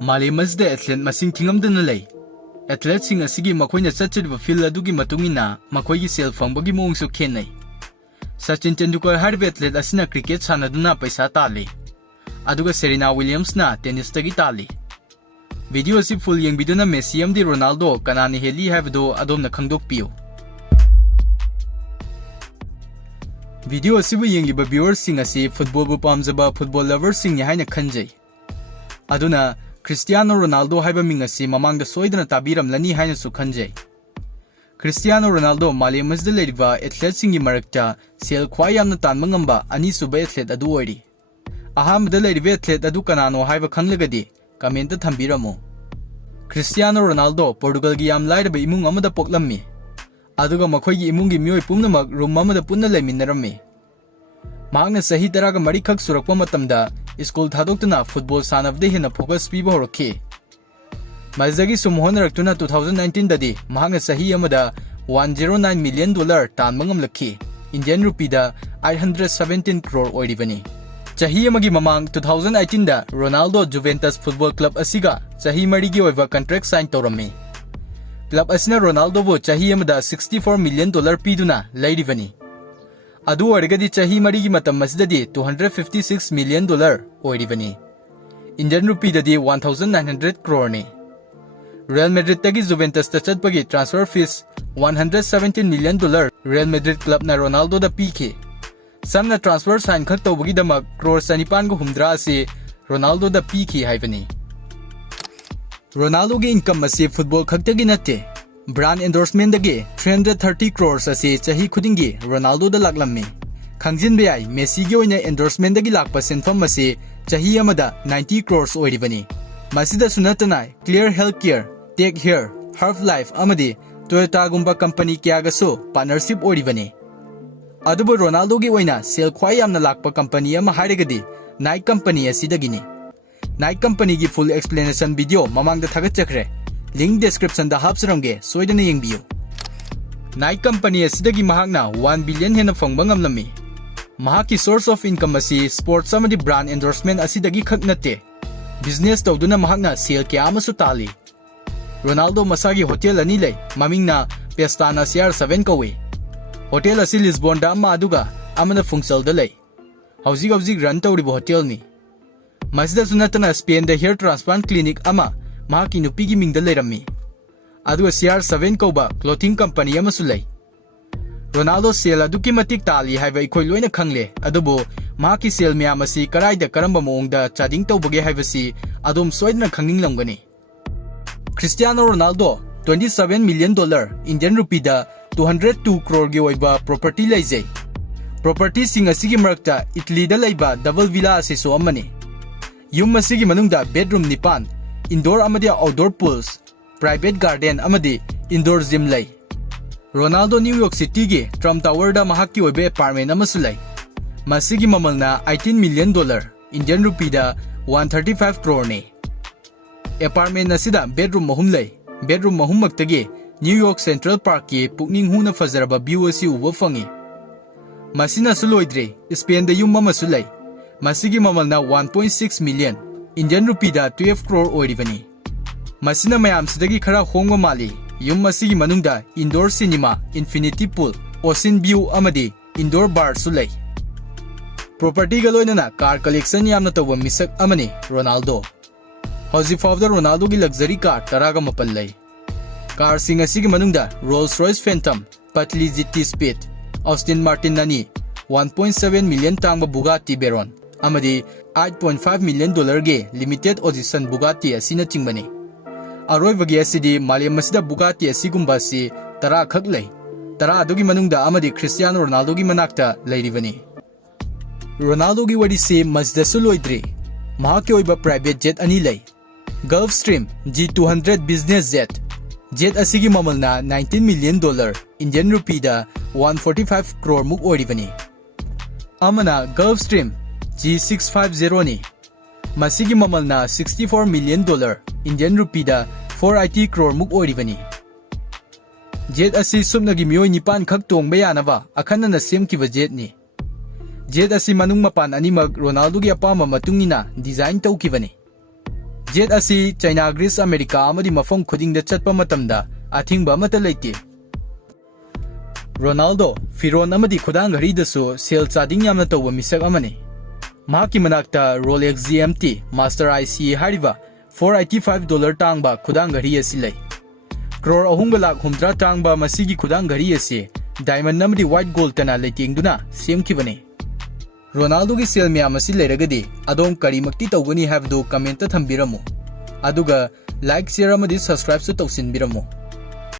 Malemazda athlete masing thingamdana lay. Athlete sing asigi makoina chachiriba field adugi matungina makoigi sel fangbagi mawngsu khenai. Sachin Tendulkar hariba athlete asina cricket sanaduna paisa tali. Aduga Serena Williams na tennis tagi tali. Video si full yengbiduna Messi amdi Ronaldo kanani heli habdo adomna khangdokpiyo. Video asibu yengliba viewers sing asi football bu pamjaba football lovers sing haina khanjai. Aduna Cristiano Ronaldo haiba ming asi mamangda soidana tabiramlani haina su khanjai. Cristiano Ronaldo malemazda leriba athlete singi marakta sel khwai yamna tanma ngamba ani suba athlete adu oiri. Ahamda leriba athlete adu kanano haiba khanglagadi comment thambiramo. Cristiano Ronaldo Portugal gi yam lairaba imung amada poklammi. Aduga makhoigi imungi mioi pumnamak room amada punna leiminnarammi. Mahakna sahi taraga marikhak surakpa matamda school thadoktuna football sanabda hena focus piba horakhi. Mazagi sumhonarakuna 2019 dadi mahakna sahi amada $109 million tanma ngamlakhi. Indian rupee da 817 crore oiribani. Chahi amagi mamang 2018 da Ronaldo Juventus Football Club asiga chahi marigi oiva contract sign tawrammi. Club asina Ronaldo bo chahi amada $64 million piduna lairibani. Adu wargadi chahi marigi matam masdadi $256 million oiribani. Indian rupee dadi 1900 crore ni. Real Madrid tagi Juventus ta chatpagi transfer fees $117 million Real Madrid club na Ronaldo da piki. Samna transfer sign khak tawbagi damak crore sanipan go humdra ase Ronaldo da piki haibani. Ronaldo ge income ase football khaktagi natte. Brand endorsement dagi 330 crores ase chahi khudingi Ronaldo da laklammi. Khangjin bayai Messi ge oina endorsement dagi lakpa senfam ase chahi amada 90 crores oiribani. Masida sunatana Clear Healthcare, Take Hair, Herbalife amadi Toyota gumba company kyaga so partnership oiribani. Adubu Ronaldo gi oina sel khwai yamna lakpa company ama hairagadi Nike company asidagini. Nike company gi full explanation video mamangda thagachakre. Link description da hapsaramge soidana yengbiyo. Nike company asidagi mahakna 1 billion hena phangba ngamlami. Mahaki source of income asi sports amadi brand endorsement asidagi khak natte. Business tawduna mahakna sel kya amasu tali. Ronaldo masagi hotel ani lay mamingna Pestana CR7 kawe. Hotel asi Lisbon da amma aduga amana Funchal da lay. Hauzik run tawribo hotel ni. Masida sunatana Spain da hair transplant clinic ama mahaki nupigi mingda leirammi. Aduga CR7 kauba clothing company amasu lay. Ronaldo sel aduki matik tali haiba ikoi loina khangle adubo mahaki sel miyam asi karaida karamba moongda chading tawbage haibasi adom soidna khangninglamgani. Cristiano Ronaldo $27 million Indian rupee da 202 crore gi oiba property laijai. Property sing asigi marakta Italy da laiba double villa asiso amani. Yum asigi manungda bedroom 9, indoor amadi outdoor pools, private garden amadi indoor gym lay. Ronaldo New York City gi Trump Tower da mahaki oibe apartment amasu lay. Masigi mamalna $18 million Indian rupee da 135 crore ni. Apartment asida bedroom mahum lay. Bedroom mahum maktagi New York Central Park ki pukning huna fazaraba view asi uba fangi. Masina suloidre Spain da yum mamasu lay. Masigi mamalna 1.6 million Indian rupee da 12 crore oiribani. Masina mayam sidagi khara hongwa mali. Yum masigi manungda indoor cinema, infinity pool, ocean view amadi indoor bar sulay. Property galoinana car collection yamna tawba misak amani Ronaldo. Hauzik fawda Ronaldo gi luxury car taraga mapal lay. Car sing asigi manungda Rolls Royce Phantom, Patli GT Speed, Aston Martin nani, 1.7 million tangba Bugatti Veyron, amadi $8.5 million ge limited edition Bugatti asina chingmani. Aroi bagi asidi malem masida Bugatti asigumba si tara khak lay. Tara adugi manungda amadi Cristiano Ronaldo gi manakta lairibani. Ronaldo gi wadi se masda suloidre. Mahaki oiba private jet ani lay. Gulfstream G200 business jet. Jet asigi mamalna $19 million Indian rupee da 145 crore muk oiribani. Amana Gulfstream G650 ni. Masigi mamalna $64 million Indian rupee da 480 crore muk oiribani. Jet asi subnagi mioi nipan khak tongba yanaba akhanna semkiba jet ni. Jet asi manung mapan animag Ronaldo gi apama matungina design tawkibani. jet asi China, Greece, America amadi mafam khuding da chatpa matamda athingba amata leite. Ronaldo firon amadi khudang ghari da su sel chading yamna tawba misak amani. Mahaki manakta Rolex GMT Master IC hariba $485 tangba khudang ghari asi lei. Crore ahunga lakh humdra tangba masigi khudang ghari asi diamond amadi white gold tana leitingduna semkhibani. Ronaldo ki sel miyam asi leiragadi adom karimakti tawgani habdu comment ta thambiramu. Aduga like share amadi subscribe su tawsinbiramu.